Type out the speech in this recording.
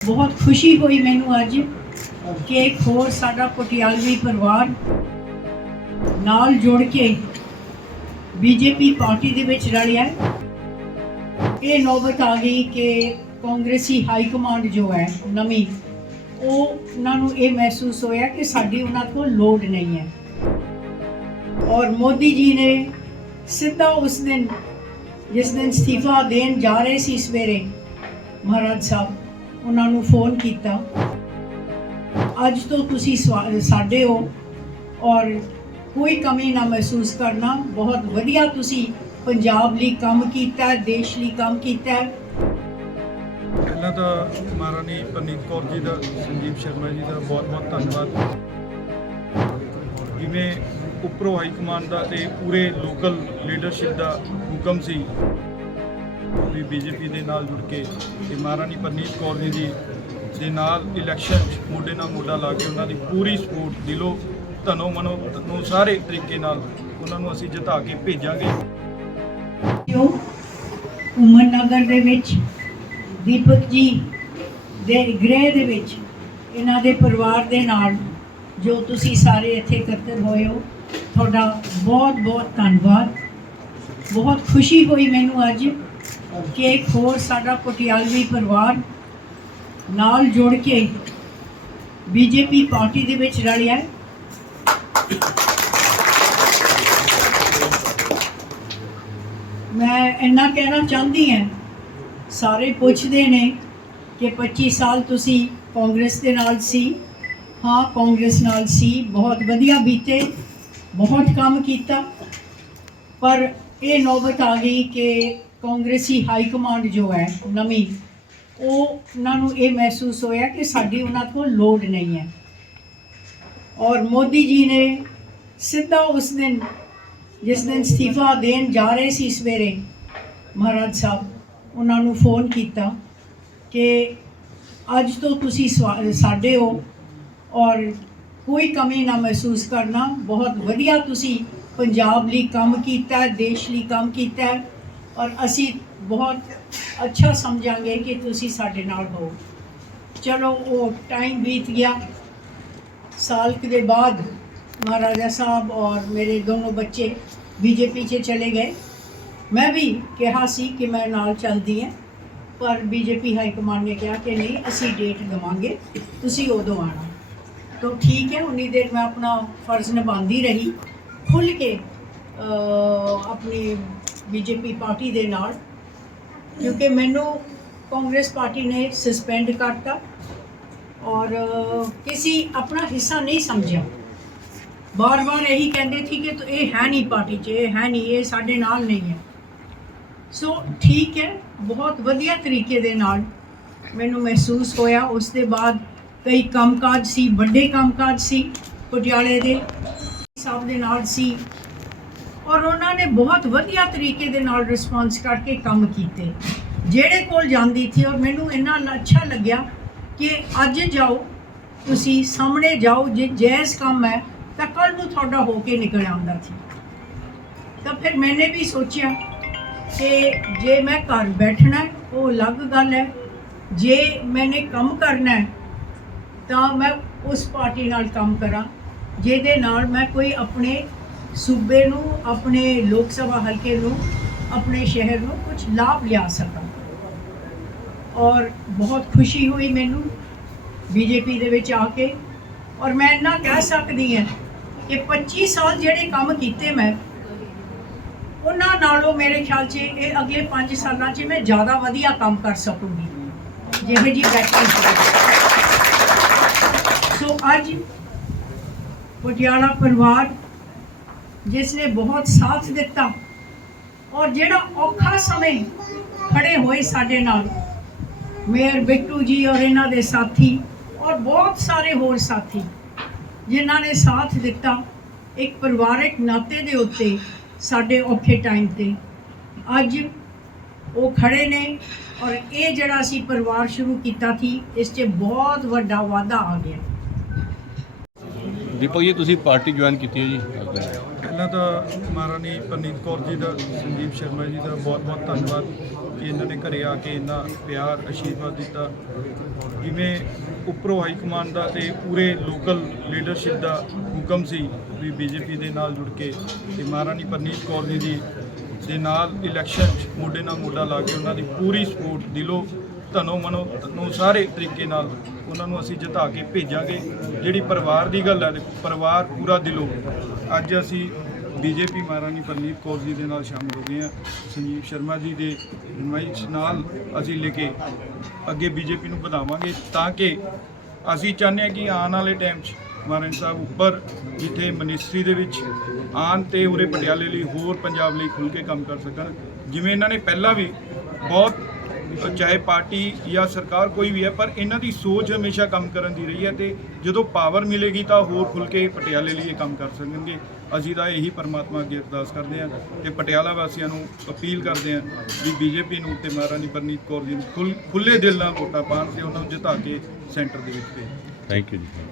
ਬਹੁਤ ਖੁਸ਼ੀ ਹੋਈ ਮੈਨੂੰ ਅੱਜ ਕਿ ਇੱਕ ਹੋਰ ਸਾਡਾ ਪਟਿਆਲਵੀ ਪਰਿਵਾਰ ਨਾਲ ਜੁੜ ਕੇ ਬੀਜੇਪੀ ਪਾਰਟੀ ਦੇ ਵਿੱਚ ਰਲਿਆ ਹੈ। ਇਹ ਨੌਬਤ ਆ ਗਈ ਕਿ ਕਾਂਗਰਸੀ ਹਾਈ ਕਮਾਂਡ ਜੋ ਹੈ ਨਵੀਂ, ਉਹ ਉਹਨਾਂ ਨੂੰ ਇਹ ਮਹਿਸੂਸ ਹੋਇਆ ਕਿ ਸਾਡੀ ਉਹਨਾਂ ਕੋਲ ਲੋੜ ਨਹੀਂ ਹੈ ਔਰ ਮੋਦੀ ਜੀ ਨੇ ਸਿੱਧਾ ਉਸ ਦਿਨ, ਜਿਸ ਦਿਨ ਅਸਤੀਫਾ ਦੇਣ ਜਾ ਰਹੇ ਸੀ ਸਵੇਰੇ, ਮਹਾਰਾਜ ਸਾਹਿਬ ਉਹਨਾਂ ਨੂੰ ਫੋਨ ਕੀਤਾ। ਅੱਜ ਤੋਂ ਤੁਸੀਂ ਸਾਡੇ ਹੋ ਔਰ ਕੋਈ ਕਮੀ ਨਾ ਮਹਿਸੂਸ ਕਰਨਾ। ਬਹੁਤ ਵਧੀਆ ਤੁਸੀਂ ਪੰਜਾਬ ਲਈ ਕੰਮ ਕੀਤਾ, ਦੇਸ਼ ਲਈ ਕੰਮ ਕੀਤਾ। ਪਹਿਲਾਂ ਤਾਂ ਮਹਾਰਾਣੀ ਪਰਨੀਤ ਕੌਰ ਜੀ ਦਾ, ਸੰਜੀਵ ਸ਼ਰਮਾ ਜੀ ਦਾ ਬਹੁਤ ਬਹੁਤ ਧੰਨਵਾਦ। ਜਿਵੇਂ ਉੱਪਰੋਂ ਹਾਈ ਕਮਾਂਡ ਦਾ ਤੇ ਪੂਰੇ ਲੋਕਲ ਲੀਡਰਸ਼ਿਪ ਦਾ ਹੁਕਮ ਸੀ। ਵੀ ਬੀਜੇਪੀ ਦੇ ਨਾਲ ਜੁੜ ਕੇ ਤੇ ਮਹਾਰਾਣੀ ਪਰਨੀਤ ਕੌਰ ਜੀ ਦੀ ਦੇ ਨਾਲ ਇਲੈਕਸ਼ਨ 'ਚ ਮੋਢੇ ਨਾਲ ਮੋਢਾ ਲਾ ਕੇ ਉਹਨਾਂ ਦੀ ਪੂਰੀ ਸਪੋਰਟ ਦਿਲੋਂ, ਧਨੋ, ਮਨੋ ਨੂੰ ਸਾਰੇ ਤਰੀਕੇ ਨਾਲ ਉਹਨਾਂ ਨੂੰ ਅਸੀਂ ਜਿਤਾ ਕੇ ਭੇਜਾਂਗੇ। ਜੋ ਉਮਨ ਨਗਰ ਦੇ ਵਿੱਚ ਦੀਪਕ ਜੀ ਦੇ ਗ੍ਰਹਿ ਦੇ ਵਿੱਚ ਇਹਨਾਂ ਦੇ ਪਰਿਵਾਰ ਦੇ ਨਾਲ ਜੋ ਤੁਸੀਂ ਸਾਰੇ ਇੱਥੇ ਇਕੱਤਰ ਹੋਏ ਹੋ, ਤੁਹਾਡਾ ਬਹੁਤ ਬਹੁਤ ਧੰਨਵਾਦ। ਬਹੁਤ ਖੁਸ਼ੀ ਹੋਈ ਮੈਨੂੰ ਅੱਜ ਕਿ ਇੱਕ ਹੋਰ ਸਾਡਾ ਪਟਿਆਲਵੀ ਪਰਿਵਾਰ ਨਾਲ ਜੁੜ ਕੇ ਬੀਜੇਪੀ ਪਾਰਟੀ ਦੇ ਵਿੱਚ ਰਲਿਆ ਹੈ। ਮੈਂ ਇੰਨਾ ਕਹਿਣਾ ਚਾਹੁੰਦੀ ਹਾਂ, ਸਾਰੇ ਪੁੱਛਦੇ ਨੇ ਕਿ 25 ਸਾਲ ਤੁਸੀਂ ਕਾਂਗਰਸ ਦੇ ਨਾਲ ਸੀ ਹਾਂ, ਕਾਂਗਰਸ ਨਾਲ ਸੀ, ਬਹੁਤ ਵਧੀਆ ਬੀਤੇ, ਬਹੁਤ ਕੰਮ ਕੀਤਾ ਪਰ ਇਹ ਨੌਬਤ ਆ ਗਈ ਕਿ ਕਾਂਗਰਸੀ ਹਾਈ ਕਮਾਂਡ ਜੋ ਹੈ, ਨਵੀਂ, ਉਹ ਉਹਨਾਂ ਨੂੰ ਇਹ ਮਹਿਸੂਸ ਹੋਇਆ ਕਿ ਸਾਡੀ ਉਹਨਾਂ ਕੋਲ ਲੋੜ ਨਹੀਂ ਹੈ। ਔਰ ਮੋਦੀ ਜੀ ਨੇ ਸਿੱਧਾ ਉਸ ਦਿਨ, ਜਿਸ ਦਿਨ ਅਸਤੀਫਾ ਦੇਣ ਜਾ ਰਹੇ ਸੀ ਸਵੇਰੇ ਮਹਾਰਾਜ ਸਾਹਿਬ, ਉਹਨਾਂ ਨੂੰ ਫੋਨ ਕੀਤਾ ਕਿ ਅੱਜ ਤੋਂ ਤੁਸੀਂ ਸਵਾ- ਸਾਡੇ ਹੋ ਔਰ ਕੋਈ ਕਮੀ ਨਾ ਮਹਿਸੂਸ ਕਰਨਾ, ਬਹੁਤ ਵਧੀਆ ਤੁਸੀਂ ਪੰਜਾਬ ਲਈ ਕੰਮ ਕੀਤਾ, ਦੇਸ਼ ਲਈ ਕੰਮ ਕੀਤਾ। ਔਰ ਅਸੀਂ ਬਹੁਤ ਅੱਛਾ ਸਮਝਾਂਗੇ ਕਿ ਤੁਸੀਂ ਸਾਡੇ ਨਾਲ ਹੋ ਚਲੋ ਉਹ ਟਾਈਮ ਬੀਤ ਗਿਆ साल के बाद महाराजा साहब और मेरे दोनों बच्चे बीजेपी 'ਚ ਚਲੇ ਗਏ ਮੈਂ ਵੀ ਕਿਹਾ ਸੀ ਕਿ ਮੈਂ ਨਾਲ ਚੱਲਦੀ ਹਾਂ ਪਰ ਬੀਜੇਪੀ ਹਾਈ ਕਮਾਂਡ ਨੇ ਕਿਹਾ ਕਿ ਨਹੀਂ ਅਸੀਂ ਡੇਟ ਦਵਾਂਗੇ ਤੁਸੀਂ ਉਦੋਂ ਆਣਾ ਤਾਂ ਠੀਕ ਹੈ ਉਨੀ ਦੇਰ ਮੈਂ ਆਪਣਾ ਫਰਜ਼ ਨਿਭਾਉਂਦੀ ਰਹੀ ਖੁੱਲ ਕੇ ਅਹ, ਆਪਣੀ ਬੀਜੇਪੀ ਪਾਰਟੀ ਦੇ ਨਾਲ, ਕਿਉਂਕਿ ਮੈਨੂੰ ਕਾਂਗਰਸ ਪਾਰਟੀ ਨੇ ਸਸਪੈਂਡ ਕਰਤਾ ਔਰ ਕਿਸੇ ਆਪਣਾ ਹਿੱਸਾ ਨਹੀਂ ਸਮਝਿਆ। ਬਾਰ-ਬਾਰ ਇਹੀ ਕਹਿੰਦੇ ਸੀ ਕਿ ਇਹ ਹੈ ਨਹੀਂ ਪਾਰਟੀ 'ਚ, ਇਹ ਹੈ ਨਹੀਂ, ਇਹ ਸਾਡੇ ਨਾਲ ਨਹੀਂ ਹੈ। ਸੋ ਠੀਕ ਹੈ, ਬਹੁਤ ਵਧੀਆ ਤਰੀਕੇ ਦੇ ਨਾਲ ਮੈਨੂੰ ਮਹਿਸੂਸ ਹੋਇਆ। ਉਸ ਦੇ ਬਾਅਦ ਕਈ ਕੰਮਕਾਜ ਸੀ, ਵੱਡੇ ਕੰਮਕਾਜ ਸੀ, ਪਟਿਆਲੇ ਦੇ, ਸਾਹਿਬ ਦੇ ਨਾਲ ਸੀ। ਔਰ ਉਹਨਾਂ ਨੇ ਬਹੁਤ ਵਧੀਆ ਤਰੀਕੇ ਦੇ ਨਾਲ ਰਿਸਪਾਂਸ ਕਰਕੇ ਕੰਮ ਕੀਤੇ। ਜਿਹੜੇ ਕੋਲ ਜਾਂਦੀ ਸੀ ਔਰ ਮੈਨੂੰ ਇੰਨਾ ਅੱਛਾ ਲੱਗਿਆ ਕਿ ਅੱਜ ਜਾਓ, ਤੁਸੀਂ ਸਾਹਮਣੇ ਜਾਓ, ਜੇ ਜੈਸ ਕੰਮ ਹੈ, ਤਾਂ ਕੱਲ ਨੂੰ ਤੁਹਾਡਾ ਹੋ ਕੇ ਨਿਕਲ ਆਉਂਦਾ ਸੀ। ਤਾਂ ਫਿਰ ਮੈਨੇ ਵੀ ਸੋਚਿਆ ਕਿ ਜੇ ਮੈਂ ਘਰ ਬੈਠਣਾ ਉਹ ਅਲੱਗ ਗੱਲ ਹੈ। ਜੇ ਮੈਨੇ ਕੰਮ ਕਰਨਾ ਹੈ, ਤਾਂ ਮੈਂ ਉਸ ਪਾਰਟੀ ਨਾਲ ਕੰਮ ਕਰਾਂ, ਜਿਹਦੇ ਨਾਲ ਮੈਂ ਕੋਈ ਆਪਣੇ ਸੂਬੇ ਨੂੰ, ਆਪਣੇ ਲੋਕ ਸਭਾ ਹਲਕੇ ਨੂੰ, ਆਪਣੇ ਸ਼ਹਿਰ ਨੂੰ ਕੁਝ ਲਾਭ ਲਿਆ ਸਕਾਂ। ਔਰ ਬਹੁਤ ਖੁਸ਼ੀ ਹੋਈ ਮੈਨੂੰ ਬੀਜੇਪੀ ਦੇ ਵਿੱਚ ਆ ਕੇ। ਔਰ ਮੈਂ ਇੰਨਾ ਕਹਿ ਸਕਦੀ ਹਾਂ ਕਿ 25 ਸਾਲ ਜਿਹੜੇ ਕੰਮ ਕੀਤੇ ਮੈਂ, ਉਹਨਾਂ ਨਾਲੋਂ ਮੇਰੇ ਖਿਆਲ 'ਚ ਇਹ ਅਗਲੇ 5 ਸਾਲਾਂ 'ਚ ਮੈਂ ਜ਼ਿਆਦਾ ਵਧੀਆ ਕੰਮ ਕਰ ਸਕੂੰਗੀ। ਜਿਹੋ ਜੀ ਬੈਠੀ ਸੋ ਅੱਜ ਪਟਿਆਲਾ ਪਰਿਵਾਰ ਜਿਸ ਨੇ ਬਹੁਤ ਸਾਥ ਦਿੱਤਾ ਔਰ ਜਿਹੜਾ ਔਖਾ ਸਮੇਂ ਖੜੇ ਹੋਏ ਸਾਡੇ ਨਾਲ, ਮੇਅਰ ਬਿੱਟੂ ਜੀ ਔਰ ਇਹਨਾਂ ਦੇ ਸਾਥੀ ਔਰ ਬਹੁਤ ਸਾਰੇ ਹੋਰ ਸਾਥੀ ਜਿਨ੍ਹਾਂ ਨੇ ਸਾਥ ਦਿੱਤਾ ਇੱਕ ਪਰਿਵਾਰਕ ਨਾਤੇ ਦੇ ਉੱਤੇ ਸਾਡੇ ਔਖੇ ਟਾਈਮ ਤੇ। ਅੱਜ ਉਹ ਖੜੇ ਨੇ ਔਰ ਇਹ ਜਿਹੜਾ ਅਸੀਂ ਪਰਿਵਾਰ ਸ਼ੁਰੂ ਕੀਤਾ ਸੀ, ਇਸ 'ਚ ਬਹੁਤ ਵੱਡਾ ਵਾਧਾ ਆ ਗਿਆ। ਦੀਪਕ ਜੀ, ਤੁਸੀਂ ਪਾਰਟੀ ਜੁਆਇਨ ਕੀਤੀ ਹੈ ਜੀ। ਪਹਿਲਾਂ ਤਾਂ ਮਹਾਰਾਣੀ ਪਰਨੀਤ ਕੌਰ ਜੀ ਦਾ, ਸੰਦੀਪ ਸ਼ਰਮਾ ਜੀ ਦਾ ਬਹੁਤ ਬਹੁਤ ਧੰਨਵਾਦ ਕਿ ਇਹਨਾਂ ਨੇ ਘਰੇ ਆ ਕੇ ਇੰਨਾ ਪਿਆਰ ਆਸ਼ੀਰਵਾਦ ਦਿੱਤਾ। ਜਿਵੇਂ ਉੱਪਰੋਂ ਹਾਈ ਕਮਾਂਡ ਦਾ ਤੇ ਪੂਰੇ ਲੋਕਲ ਲੀਡਰਸ਼ਿਪ ਦਾ ਹੁਕਮ ਸੀ ਵੀ ਬੀਜੇਪੀ ਦੇ ਨਾਲ ਜੁੜ ਕੇ ਤੇ ਮਹਾਰਾਣੀ ਪਰਨੀਤ ਕੌਰ ਜੀ ਦੀ ਦੇ ਨਾਲ ਇਲੈਕਸ਼ਨ 'ਚ ਮੋਢੇ ਨਾਲ ਮੋਢਾ ਲਾ ਕੇ ਉਹਨਾਂ ਦੀ ਪੂਰੀ ਸਪੋਰਟ ਦਿਲੋਂ, ਧਨੋ ਮਨੋ ਨੂੰ ਸਾਰੇ ਤਰੀਕੇ ਨਾਲ ਉਹਨਾਂ ਨੂੰ ਅਸੀਂ ਜਿਤਾ ਕੇ ਭੇਜਾਂਗੇ। ਜਿਹੜੀ ਪਰਿਵਾਰ ਦੀ ਗੱਲ ਹੈ ਤੇ ਪਰਿਵਾਰ ਪੂਰਾ ਦਿਲੋਂ। ਅੱਜ ਅਸੀਂ ਬੀਜੇਪੀ ਮਹਾਰਾਣੀ ਪਰਨੀਤ ਕੌਰ ਜੀ ਦੇ ਨਾਲ ਸ਼ਾਮਲ ਹੋ ਗਏ ਹਾਂ। ਸੰਜੀਵ ਸ਼ਰਮਾ ਜੀ ਦੇ ਨੁਮਾਇਸ਼ ਨਾਲ ਅਸੀਂ ਲੈ ਕੇ ਅੱਗੇ ਬੀਜੇਪੀ ਨੂੰ ਵਧਾਵਾਂਗੇ ਤਾਂ ਕਿ ਅਸੀਂ ਚਾਹੁੰਦੇ ਹਾਂ ਕਿ ਆਉਣ ਵਾਲੇ ਟਾਈਮ 'ਚ ਮਹਾਰਾਜ ਸਾਹਿਬ ਉੱਪਰ ਜਿੱਥੇ ਮਿਨਿਸਟਰੀ ਦੇ ਵਿੱਚ ਆਉਣ ਤੇ ਉਰੇ ਪਟਿਆਲੇ ਲਈ ਹੋਰ ਪੰਜਾਬ ਲਈ ਖੁੱਲ੍ਹ ਕੇ ਕੰਮ ਕਰ ਸਕਣ। ਜਿਵੇਂ ਇਹਨਾਂ ਨੇ ਪਹਿਲਾਂ ਵੀ ਬਹੁਤ, ਚਾਹੇ ਪਾਰਟੀ ਜਾਂ ਸਰਕਾਰ ਕੋਈ ਵੀ ਹੈ, ਪਰ ਇਹਨਾਂ ਦੀ ਸੋਚ ਹਮੇਸ਼ਾ ਕੰਮ ਕਰਨ ਦੀ ਰਹੀ ਹੈ ਤੇ ਜਦੋਂ ਪਾਵਰ ਮਿਲੇਗੀ ਤਾਂ ਹੋਰ ਖੁੱਲ ਕੇ ਪਟਿਆਲੇ ਲਈ ਇਹ ਕੰਮ ਕਰ ਸਕਣਗੇ। ਅਸੀਂ ਤਾਂ ਇਹੀ ਪਰਮਾਤਮਾ ਅੱਗੇ ਅਰਦਾਸ ਕਰਦੇ ਹਾਂ ਤੇ ਪਟਿਆਲਾ ਵਾਸੀਆਂ ਨੂੰ ਅਪੀਲ ਕਰਦੇ ਹਾਂ ਵੀ ਬੀਜੇਪੀ ਨੂੰ ਤੇ ਮਹਾਰਾਣੀ ਪਰਨੀਤ ਕੌਰ ਜੀ ਨੂੰ ਖੁੱਲ੍ਹ- ਖੁੱਲ੍ਹੇ ਦਿਲ ਨਾਲ ਵੋਟਾਂ ਪਾਉਣ ਤੇ ਉਹਨਾਂ ਨੂੰ ਜਿਤਾ ਕੇ ਸੈਂਟਰ ਦੇ ਵਿੱਚ ਭੇਜਣ। ਥੈਂਕ ਯੂ ਜੀ।